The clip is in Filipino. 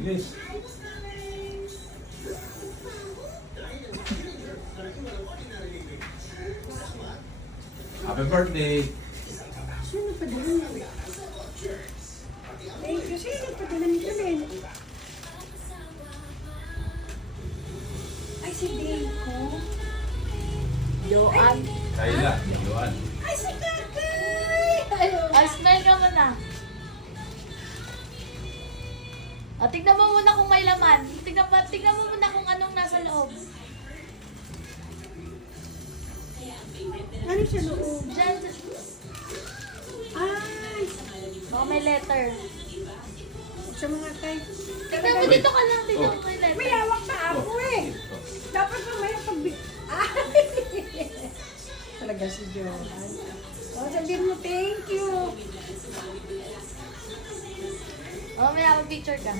Bilis. Happy birthday. Sino pa din? Thank you. Sino pa din rin? Ay, si Dayco. Joan. Kayla, Joan. Ay, si Kakay! Ay, smell ka muna. O, tignan mo muna kung may laman. Tignan mo muna kung anong nasa loob. Ano siya loob? Diyan. Ay! Baka may letter. Sa mga kay... Tignan mo dito ka lang. Tignan mo may May letter. hawak na ako eh. Dapat mamaya pag... Ay! Talaga si Johan. O, sabihin mo thank you. O, may ako picture ka.